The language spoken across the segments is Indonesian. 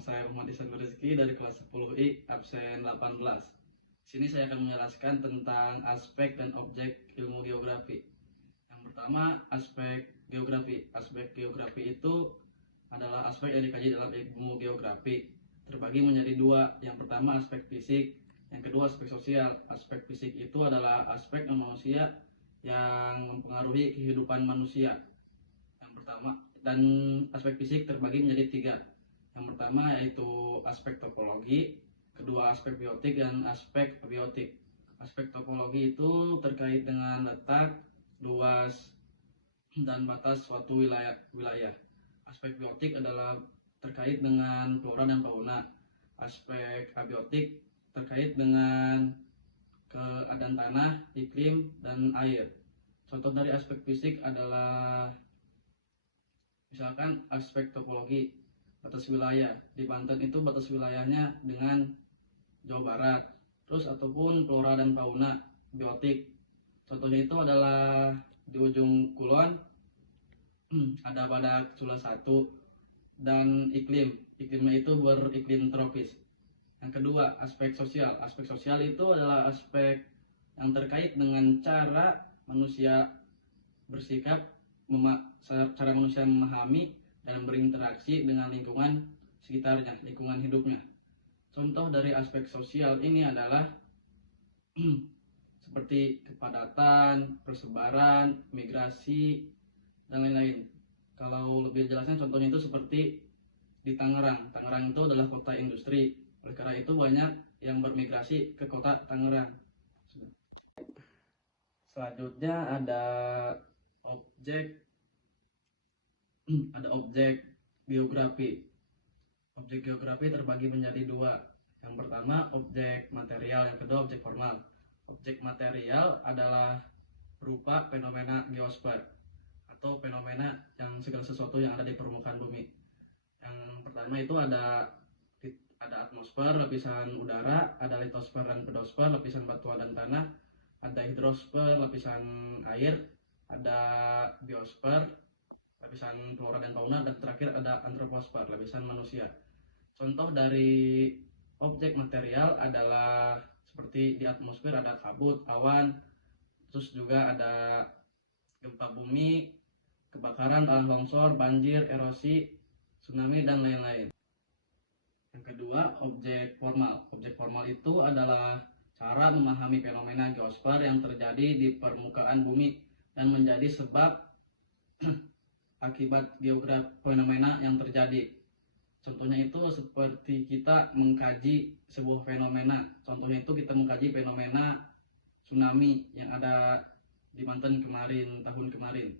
saya Muhammad Ihsan Rizky dari kelas 10I absen 18. Sini saya akan menjelaskan tentang aspek dan objek ilmu geografi. Yang pertama, aspek geografi. Aspek geografi itu adalah aspek yang dikaji dalam ilmu geografi. Terbagi menjadi dua. Yang pertama aspek fisik, yang kedua aspek sosial. Aspek fisik itu adalah aspek manusia yang mempengaruhi kehidupan manusia. Yang pertama, dan aspek fisik terbagi menjadi tiga. Yang pertama yaitu aspek topologi, kedua aspek biotik, dan aspek abiotik. Aspek topologi itu terkait dengan letak, luas, dan batas suatu wilayah. Aspek biotik adalah terkait dengan flora dan fauna. Aspek abiotik terkait dengan keadaan tanah, iklim, dan air. Contoh dari aspek fisik adalah misalkan aspek topologi, batas wilayah. Di Banten itu batas wilayahnya dengan Jawa Barat. Terus ataupun flora dan fauna biotik. Contohnya itu adalah di ujung kulon ada badak cula 1, dan iklimnya itu beriklim tropis. Yang kedua, aspek sosial. Aspek sosial itu adalah aspek yang terkait dengan cara manusia bersikap, cara manusia memahami dan berinteraksi dengan lingkungan sekitarnya, lingkungan hidupnya. Contoh dari aspek sosial ini adalah seperti kepadatan, persebaran, migrasi, dan lain-lain. Kalau lebih jelasnya contohnya itu seperti di Tangerang. Tangerang itu adalah kota industri. Oleh karena itu banyak yang bermigrasi ke kota Tangerang. Selanjutnya ada objek geografi. Objek geografi terbagi menjadi dua. Yang pertama objek material, yang kedua objek formal. Objek material adalah berupa fenomena geosfer atau fenomena yang segala sesuatu yang ada di permukaan bumi. Yang pertama itu ada atmosfer, lapisan udara, ada litosfer dan pedosfer, lapisan batuan dan tanah, ada hidrosfer, lapisan air, ada biosfer, lapisan flora dan fauna, dan terakhir ada antroposfer, lapisan manusia. Contoh dari objek material adalah seperti di atmosfer ada kabut, awan, terus juga ada gempa bumi, kebakaran, tanah longsor, banjir, erosi, tsunami, dan lain-lain. Yang kedua, objek formal. Objek formal itu adalah cara memahami fenomena geosfer yang terjadi di permukaan bumi dan menjadi sebab akibat geografi fenomena yang terjadi. Contohnya itu seperti kita mengkaji sebuah fenomena. Contohnya itu kita mengkaji fenomena tsunami yang ada di Banten tahun kemarin.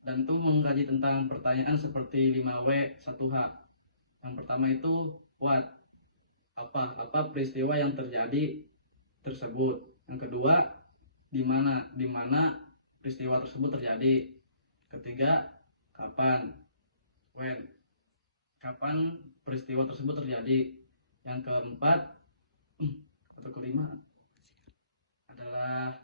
Dan itu mengkaji tentang pertanyaan seperti 5W 1H. Yang pertama itu what? Apa peristiwa yang terjadi tersebut. Yang kedua, di mana peristiwa tersebut terjadi. Ketiga, kapan? When? Kapan peristiwa tersebut terjadi. Yang keempat atau kelima adalah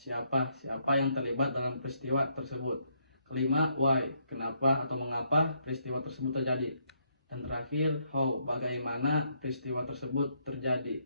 siapa yang terlibat dalam peristiwa tersebut. Kelima, why, kenapa atau mengapa peristiwa tersebut terjadi. Dan terakhir, how, bagaimana peristiwa tersebut terjadi.